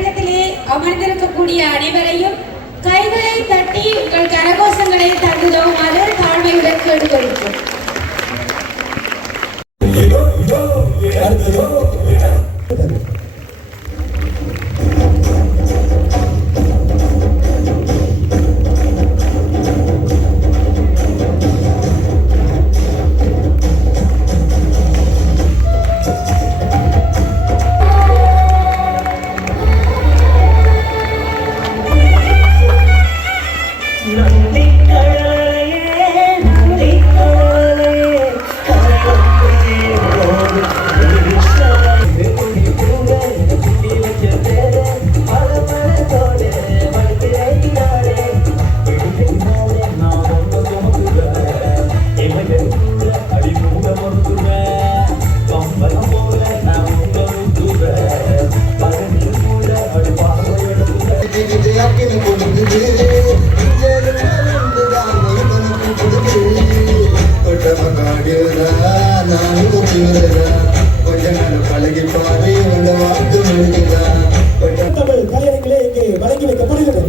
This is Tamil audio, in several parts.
அரங்கத்திலே அமர்ந்திருக்கக்கூடிய அனைவரையும் கைகளை தட்டி உங்கள் கரகோஷங்களை தந்துதவுமாறு தாழ்மையுடன் கேட்டுக்கொள்கிறோம். பழகி பாரு கலைஞர்களே இங்கே வழங்கி வைக்கப்படுகிறது.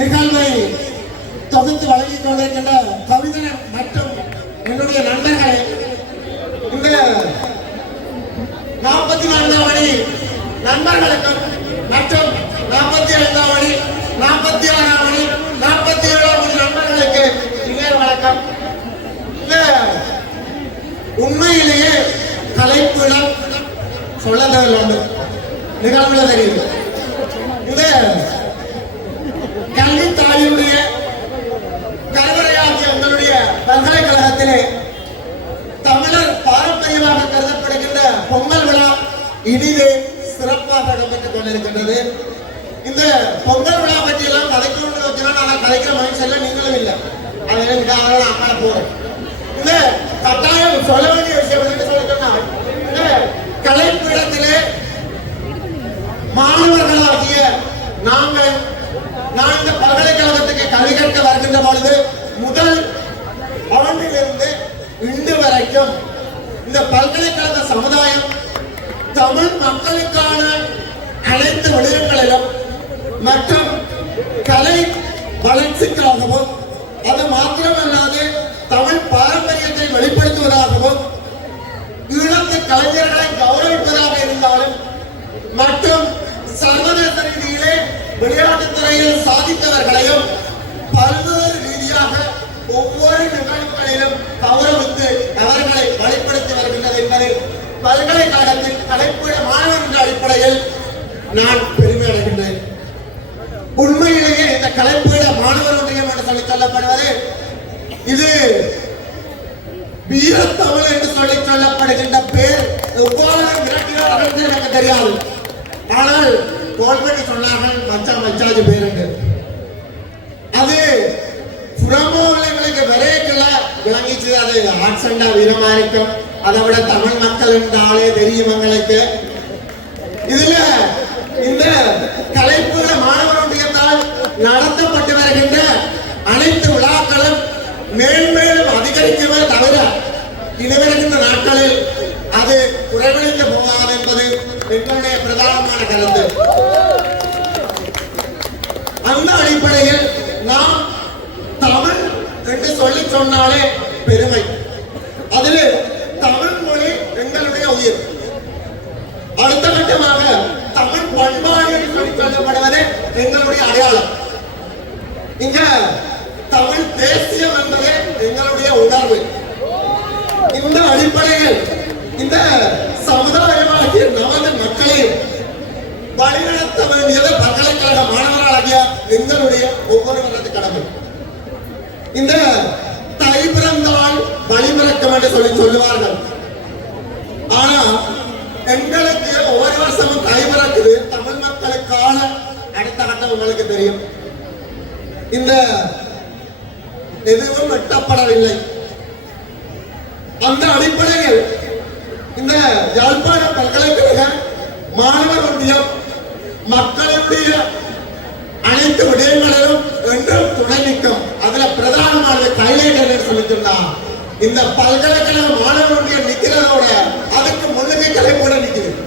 நிகழ்வை தொகுத்து வழங்கிக் கொண்டிருக்கின்ற கவிஞர் மற்றும் என்னுடைய நண்பர்களை இந்த 44ஆம் மணி நண்பர்களுக்கும் மற்றும் 45ஆம் மணி 46ஆம் மணி 47ஆம் மணி நண்பர்களுக்கு இணைய வணக்கம். இந்த உண்மையிலேயே கலைப்புலம் சொல்ல தேவையில்லை, நிகழ்வுல தெரியுது. இந்த கல்வி தாயுடைய கருவறையாகிய உங்களுடைய பல்கலைக்கழகத்திலே தமிழர் பாரம்பரியமாக கருதப்படுகின்ற பொங்கல் விழா இனிதே சிறப்பாக இடம்பெற்றுக் கொண்டிருக்கின்றது. இந்த பொங்கல் விழா பற்றி எல்லாம் கதைக்கணும்னு வச்சுனா நான் கதைக்கிற மனுஷன்ல நீங்களும் இல்லை, அது எனக்கு அம்மாட போறேன். இந்த கட்டாயம் சொல்ல வேண்டிய விஷயம் என்று சொல்லிட்டோம்னா, இந்த கலைப்பீடத்திலே மாணவர்களாகிய நான் இந்த பல்கலைக்கழகத்துக்கு கல்வி கற்க வருகின்ற பொழுது முதல் ஆண்டிலிருந்து இன்று வரைக்கும் இந்த பல்கலைக்கழக சமுதாயம் தமிழ் மக்களுக்கான அனைத்து விடயங்களிலும் மற்றும் கலை வளர்ச்சிக்காகவும் அது மாத்திரமல்லாது தமிழ் பாரம்பரியத்தை வெளிப்படுத்துவதாகவும் ஈழத்து கலைஞர்களை கௌரவிப்பதாக இருந்தாலும் மற்றும் சர்வதேச ரீதியிலே விளையாட்டுத் துறையில் சாதித்தவர்களையும் பல்வேறு ரீதியாக ஒவ்வொரு நிகழ்வுகளிலும் கௌரவித்து அவர்களை வெளிப்படுத்தி வருகின்றது என்பதில் பல்கலைக்கழகத்தின் கலைப்பீட மாணவர் என்ற அடிப்படையில் நான் பெருமை அடைகின்றேன். உண்மையிலேயே இந்த கலைப்பீட மாணவர் ஒன்றியம் என்று சொல்லி சொல்லப்படுவது இது வீரத்தமிழ் என்று சொல்லி சொல்லப்படுகின்ற பேர் எவ்வாறு மிரட்டினார்கள் எனக்கு தெரியாது. ஆனால் கோல்பட்டி சொன்னார்கள் மச்சான் மச்சாஜி பேருக்கு அது புறமோகளுக்கு விரைக்கல விளங்கிச்சு. அது ஆட்சண்டா வீரமா இருக்கும். அதை விட தமிழ் மக்கள் என்றாலே தெரியும் எங்களுக்கு. இதுல இந்த கலைப்பீட மாணவர் ஒன்றியத்தால் நடத்தப்பட்டு வருகின்ற அனைத்து விழாக்களும் மேன்மேலும் அதிகரிக்கவே தவிர இனிவருகின்ற நாட்களில் அது குறைவடைந்து போகாது என்பது எங்களுடைய பிரதானமான கருத்து. அந்த அடிப்படையில் நாம் தமிழ் என்று சொல்லி சொன்னாலே பெருமை. அதில் தமிழ் மொழி எங்களுடைய உயிர். அடுத்த யதார்த்தமாக தமிழ் பண்பாடு என்று சொல்லி சொல்லப்படுவது எங்களுடைய அடையாளம். இங்க தமிழ் தேசியம் என்பது எங்களுடைய உணர்வு. இந்த அடிப்படையில் இந்த சமுதாயமாகிய நமது மக்களை வழிநடத்த வேண்டியது பல்கலைக்கழக மாணவர்களாகிய எங்களுடைய ஒவ்வொருவரது கடமை. இந்த தை பிறந்தால் வழி பிறக்கும் என்று சொல்லுவார்கள். ஆனா எங்களுக்கு ஒவ்வொரு வருஷமும் தை பிறக்குது. தமிழ் மக்களுக்கான அடுத்த கட்டம் உங்களுக்கு தெரியும். இந்த எதுவும் வெட்டப்படவில்லை. அந்த அடிப்படையில் இந்த யாழ்ப்பாண பல்கலைக்கழக மாணவர் ஒன்றியம் மக்களுடைய அனைத்து விடயங்களிலும் என்றும் துணை நிற்கும். அதுல பிரதானமான கைலேட்டர் சொல்லி சொன்னா இந்த பல்கலைக்கழக மாணவர் ஒன்றியம் நிக்கிறதோட அதுக்கு முன்னுரிமை கூட நிற்கிறது.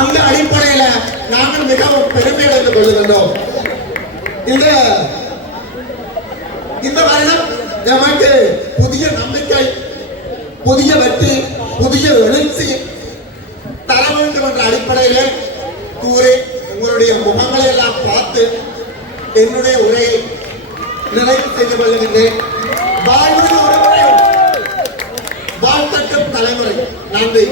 அந்த அடிப்படையில நாங்கள் மிகவும் பெருமை அடைந்து கொள்ளுகின்றோம். இந்த வருடம் நமக்கு புதிய நம்பிக்கை, புதிய வெற்றி, புதிய எழுச்சி தர வேண்டும் என்ற அடிப்படையிலே கூறி உங்களுடைய முகங்களை எல்லாம் பார்த்து என்னுடைய உரையை நிறைவு செய்து கொள்கின்றேன். வாழ்வில் ஒரு முறை வாழ்த்தட்டும் தலைமுறை. நன்றி.